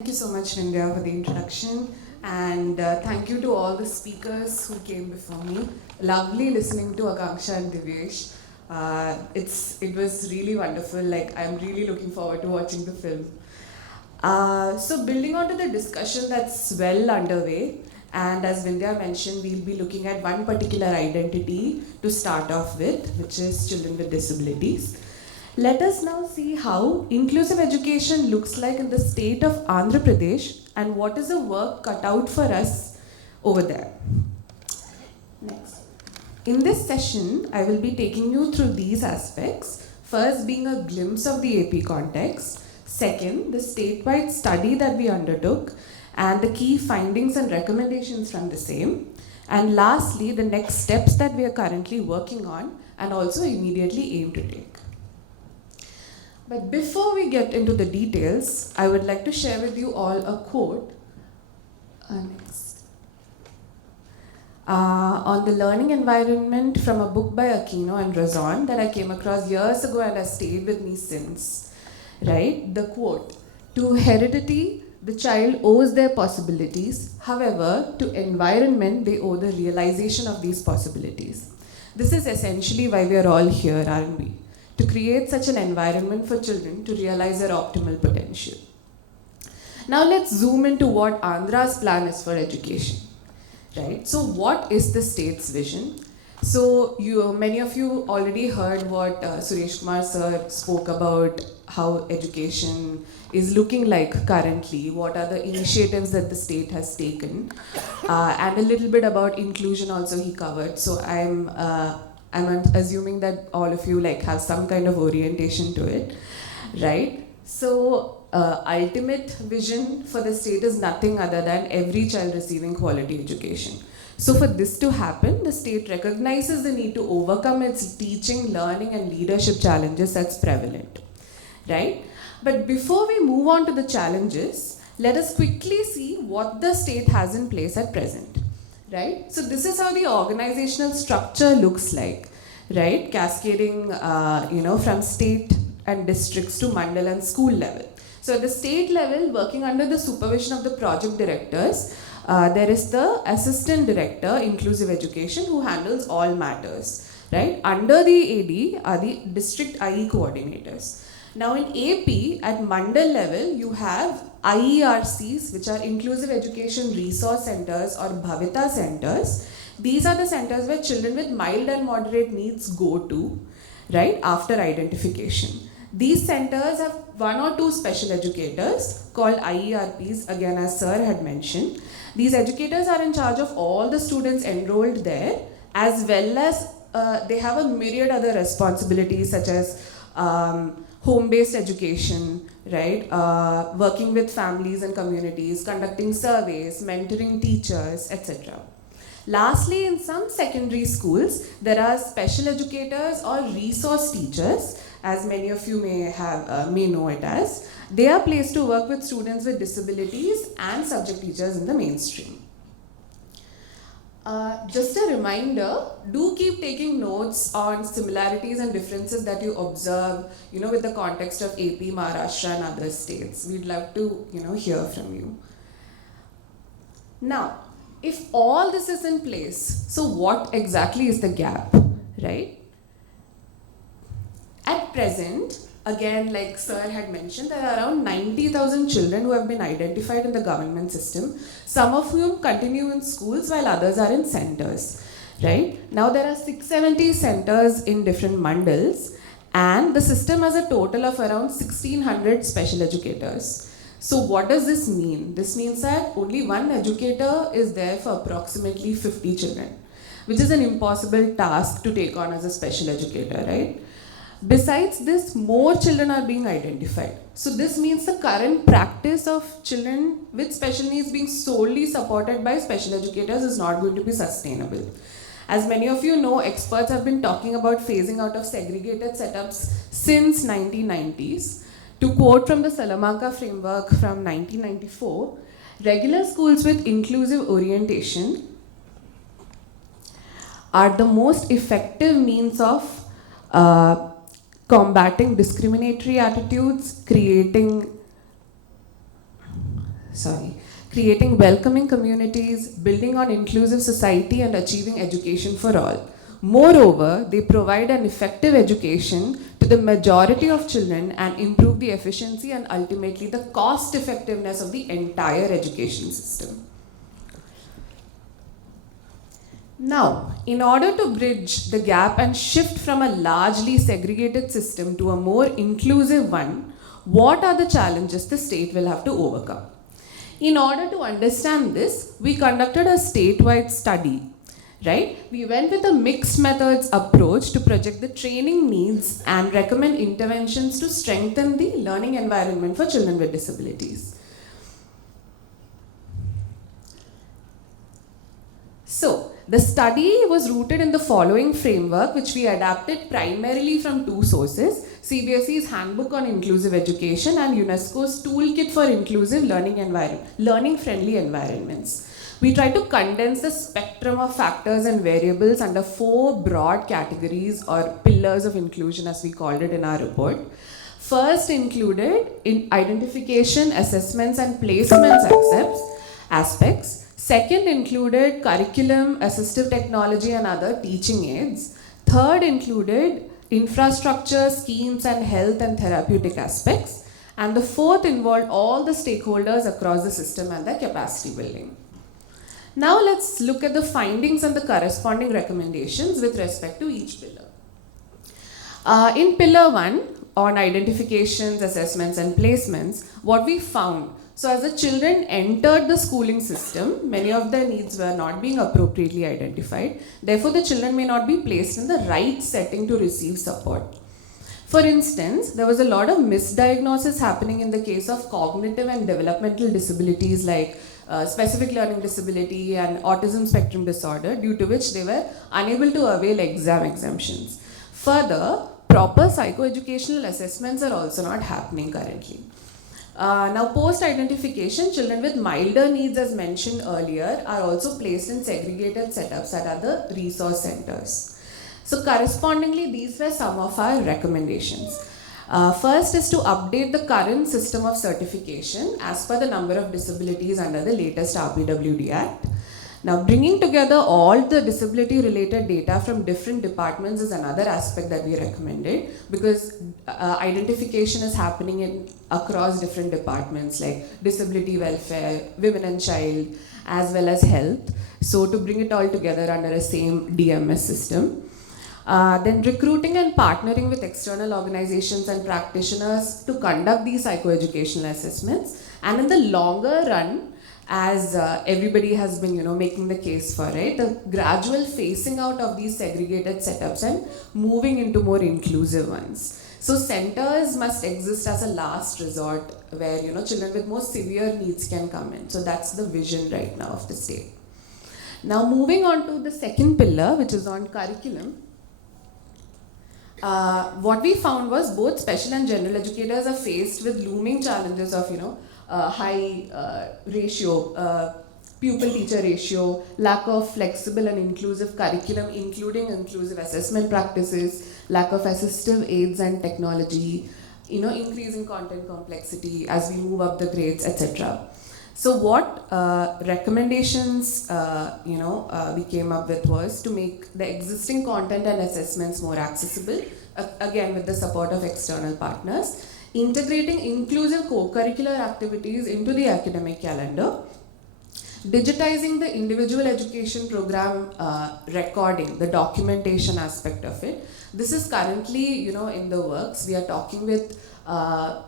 Thank you so much, Vindhya, for the introduction. And thank you to all the speakers who came before me. Lovely listening to Akanksha and Divyesh. It was really wonderful. Like, I'm really looking forward to watching the film. So, building on to the discussion that's well underway, and as Vindhya mentioned, we'll be looking at one particular identity to start off with, which is children with disabilities. Let us now see how inclusive education looks like in the state of Andhra Pradesh and what is the work cut out for us over there. Next. In this session, I will be taking you through these aspects. First, being a glimpse of the AP context. Second, the statewide study that we undertook and the key findings and recommendations from the same. And lastly, the next steps that we are currently working on and also immediately aim to take. But before we get into the details, I would like to share with you all a quote on the learning environment from a book by Aquino and Razon that I came across years ago and has stayed with me since. Right? The quote, "To heredity, the child owes their possibilities. However, to environment, they owe the realization of these possibilities." This is essentially why we are all here, aren't we? To create such an environment for children to realize their optimal potential. Now let's zoom into what Andhra's plan is for education. Right? So what is the state's vision? So many of you already heard what Suresh Kumar sir spoke about how education is looking like currently, what are the initiatives that the state has taken, and a little bit about inclusion also he covered. So I'm assuming that all of you have some kind of orientation to it, right? So ultimate vision for the state is nothing other than every child receiving quality education. So for this to happen, the state recognizes the need to overcome its teaching, learning, and leadership challenges that's prevalent, right? But before we move on to the challenges, let us quickly see what the state has in place at present. Right? So this is how the organizational structure looks like, right? Cascading, from state and districts to mandal and school level. So at the state level, working under the supervision of the project directors, there is the assistant director, inclusive education, who handles all matters, right? Under the AD are the district IE coordinators. Now in AP, at mandal level, you have IERCs, which are Inclusive Education Resource Centers or Bhavita Centers. These are the centers where children with mild and moderate needs go to, right, after identification. These centers have one or two special educators called IERPs, again as sir had mentioned. These educators are in charge of all the students enrolled there, as well as they have a myriad other responsibilities such as home-based education, right? Working with families and communities, conducting surveys, mentoring teachers, etc. Lastly, in some secondary schools, there are special educators or resource teachers, as many of you may know it as. They are placed to work with students with disabilities and subject teachers in the mainstream. Just a reminder, do keep taking notes on similarities and differences that you observe, with the context of AP, Maharashtra and other states. We'd love to, hear from you. Now, if all this is in place, so what exactly is the gap, right? At present, again, like sir had mentioned, there are around 90,000 children who have been identified in the government system, some of whom continue in schools while others are in centers, right? Now there are 670 centers in different mandals, and the system has a total of around 1,600 special educators. So what does this mean? This means that only one educator is there for approximately 50 children, which is an impossible task to take on as a special educator, right? Besides this, more children are being identified. So this means the current practice of children with special needs being solely supported by special educators is not going to be sustainable. As many of you know, experts have been talking about phasing out of segregated setups since 1990s. To quote from the Salamanca framework from 1994, regular schools with inclusive orientation are the most effective means of combating discriminatory attitudes, creating creating welcoming communities, building on inclusive society, and achieving education for all. Moreover, they provide an effective education to the majority of children and improve the efficiency and ultimately the cost effectiveness of the entire education system. Now, in order to bridge the gap and shift from a largely segregated system to a more inclusive one, what are the challenges the state will have to overcome? In order to understand this, we conducted a statewide study, right? We went with a mixed methods approach to project the training needs and recommend interventions to strengthen the learning environment for children with disabilities. So, the study was rooted in the following framework, which we adapted primarily from two sources: CBSE's Handbook on Inclusive Education and UNESCO's Toolkit for Inclusive Learning-Friendly Environments. We tried to condense the spectrum of factors and variables under 4 broad categories or pillars of inclusion, as we called it in our report. First included identification, assessments, and placements aspects. Second included curriculum, assistive technology, and other teaching aids. Third included infrastructure, schemes, and health and therapeutic aspects. And the fourth involved all the stakeholders across the system and their capacity building. Now let's look at the findings and the corresponding recommendations with respect to each pillar. In pillar 1, on identifications, assessments, and placements, what we found: so as the children entered the schooling system, many of their needs were not being appropriately identified. Therefore, the children may not be placed in the right setting to receive support. For instance, there was a lot of misdiagnosis happening in the case of cognitive and developmental disabilities like specific learning disability and autism spectrum disorder, due to which they were unable to avail exam exemptions. Further, proper psychoeducational assessments are also not happening currently. Now, post-identification, children with milder needs, as mentioned earlier, are also placed in segregated setups at other resource centers. So, correspondingly, these were some of our recommendations. First is to update the current system of certification as per the number of disabilities under the latest RPWD Act. Now, bringing together all the disability-related data from different departments is another aspect that we recommended, because identification is happening across different departments like disability welfare, women and child, as well as health. So, to bring it all together under a same DMS system. Then recruiting and partnering with external organizations and practitioners to conduct these psychoeducational assessments. And in the longer run, as everybody has been making the case for it, the gradual phasing out of these segregated setups and moving into more inclusive ones. So centers must exist as a last resort where children with more severe needs can come in. So that's the vision right now of the state. Now moving on to the second pillar, which is on curriculum. What we found was both special and general educators are faced with looming challenges of high ratio, pupil-teacher ratio, lack of flexible and inclusive curriculum, including inclusive assessment practices, lack of assistive aids and technology, increasing content complexity as we move up the grades, etc. So what recommendations we came up with was to make the existing content and assessments more accessible, again with the support of external partners, integrating inclusive co-curricular activities into the academic calendar, digitizing the individual education program recording, the documentation aspect of it. This is currently, in the works. We are talking with, we are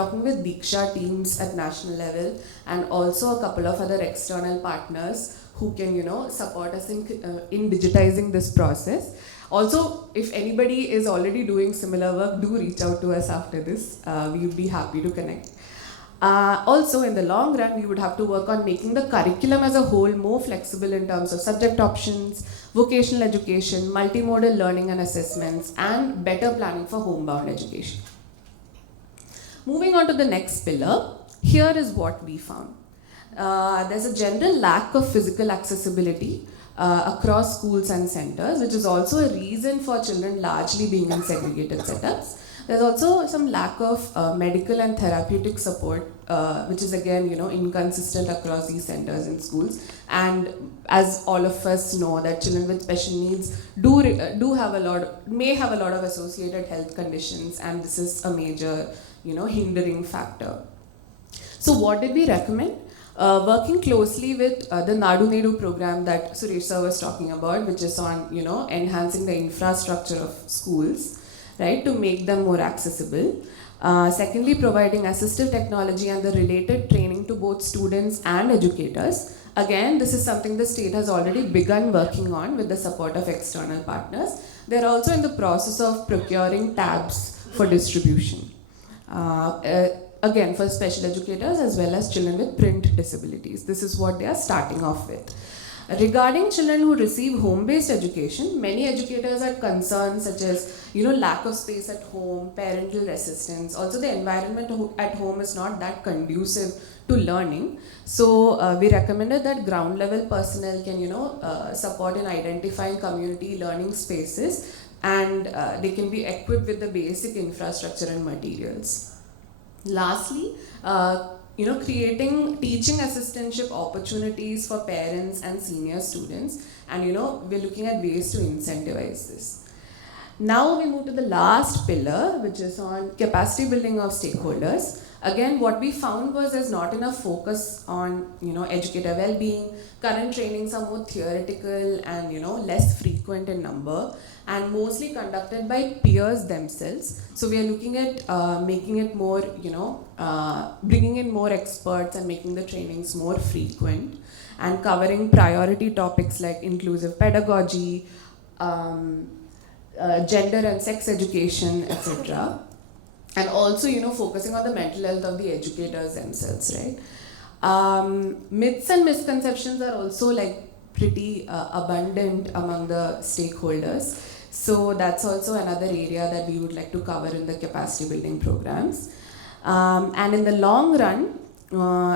talking with Diksha teams at national level and also a couple of other external partners who can, support us in digitizing this process. Also, if anybody is already doing similar work, do reach out to us after this. We would be happy to connect. Also, in the long run, we would have to work on making the curriculum as a whole more flexible in terms of subject options, vocational education, multimodal learning and assessments, and better planning for homebound education. Moving on to the next pillar, here is what we found. There's a general lack of physical accessibility across schools and centers, which is also a reason for children largely being in segregated setups. There's also some lack of medical and therapeutic support, which is again, inconsistent across these centers and schools. And as all of us know, that children with special needs may have a lot of associated health conditions, and this is a major, hindering factor. So what did we recommend? Working closely with the Nadu Nedu program that Suresh sir was talking about, which is on enhancing the infrastructure of schools, right, to make them more accessible. Secondly, providing assistive technology and the related training to both students and educators. Again, this is something the state has already begun working on with the support of external partners. They're also in the process of procuring tabs for distribution. Again, for special educators as well as children with print disabilities. This is what they are starting off with. Regarding children who receive home-based education, many educators are concerned such as lack of space at home, parental resistance. Also, the environment at home is not that conducive to learning. So we recommended that ground level personnel can support in identifying community learning spaces, and they can be equipped with the basic infrastructure and materials. Lastly, creating teaching assistantship opportunities for parents and senior students, and we're looking at ways to incentivize this. Now we move to the last pillar, which is on capacity building of stakeholders. Again, what we found was there's not enough focus on educator well-being. Current trainings are more theoretical and less frequent in number, and mostly conducted by peers themselves. So we are looking at making it more, bringing in more experts and making the trainings more frequent, and covering priority topics like inclusive pedagogy, gender and sex education, etc. And also, focusing on the mental health of the educators themselves, right? Myths and misconceptions are also pretty abundant among the stakeholders. So that's also another area that we would like to cover in the capacity building programs. And in the long run,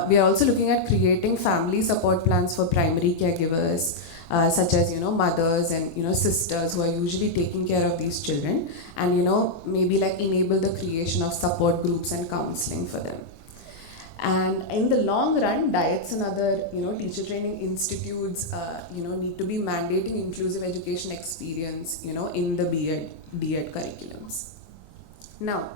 we are also looking at creating family support plans for primary caregivers, such as mothers and sisters who are usually taking care of these children, and maybe enable the creation of support groups and counseling for them. And in the long run, diets and other teacher training institutes need to be mandating inclusive education experience in the B.Ed curriculums. Now,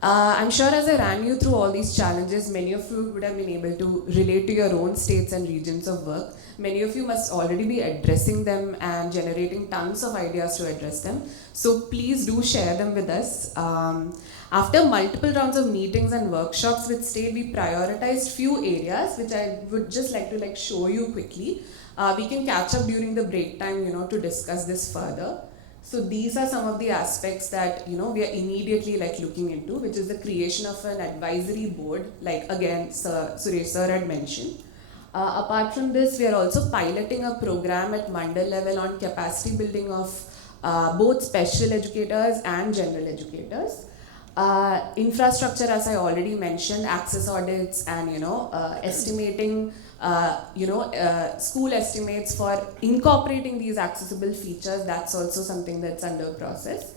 I'm sure as I ran you through all these challenges, many of you would have been able to relate to your own states and regions of work. Many of you must already be addressing them and generating tons of ideas to address them. So please do share them with us. After multiple rounds of meetings and workshops with state, we prioritized few areas which I would just like to show you quickly. We can catch up during the break time to discuss this further. So these are some of the aspects that we are immediately looking into, which is the creation of an advisory board, again Suresh sir had mentioned. Apart from this, we are also piloting a program at mandal level on capacity building of both special educators and general educators. Infrastructure, as I already mentioned, access audits and estimating school estimates for incorporating these accessible features. That's also something that's under process.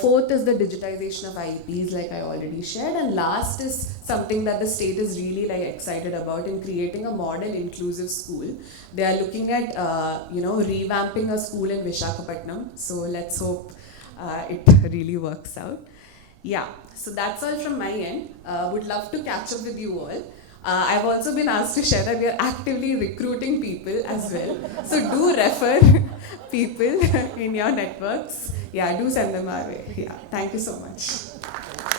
Fourth is the digitization of IEPs, like I already shared, and last is something that the state is really excited about in creating a model inclusive school. They are looking at revamping a school in Visakhapatnam. So let's hope it really works out. Yeah, so that's all from my end. Would love to catch up with you all. I've also been asked to share that we are actively recruiting people as well. So do refer people in your networks. Yeah, do send them our way. Yeah, thank you so much.